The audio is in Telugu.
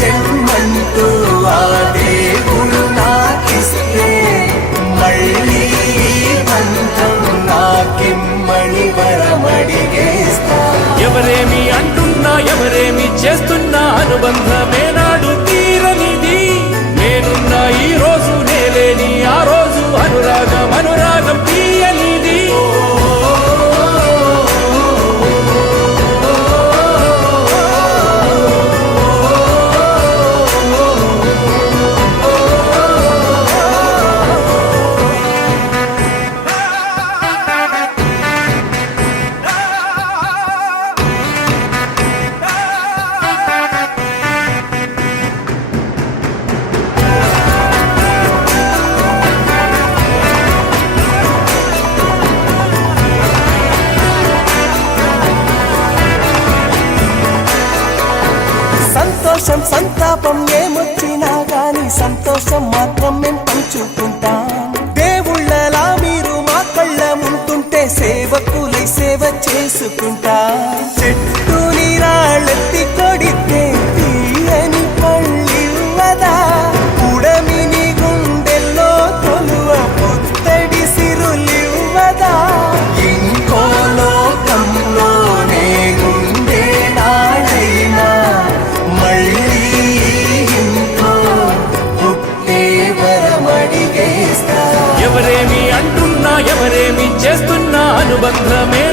జన్మంటూ ఆ దేవుడు నాకిస్తే మళ్ళీ బంధం నాకిమ్మని వరమడిగేస్తా. ఎవరేమి అంటున్నా ఎవరేమి చేస్తున్నా అనుబంధమే నాడు తీరనిది. నేనున్న ఈ రోజు నేలేని ఆ రోజు అనురాగం అనురాగం తీయనిది. సంతోషం సంతాపం ఏమొచ్చినా గాని సంతోషం మాత్రం మేం పంచుకుంటాం. దేవుళ్ళలా మీరు మా కళ్ళ ముంటుంటే సేవకులై సేవ చేసుకుంటా. చెట్టు నీరాళ్ళెత్తి కొడితే తీయని పళ్ళివ్వదా, ఉడమిని గుండెల్లో తొలువ పుత్తడి సిరులివ్వదా. ఇంకో లోకంలో నేనుండే నాడైనా మళ్ళీ ఇంకో పుట్టే వరమడిగేస్తా. ఎవరేమి అంటున్నా ఎవరేమి చేస్తున్నా అనుబంధమే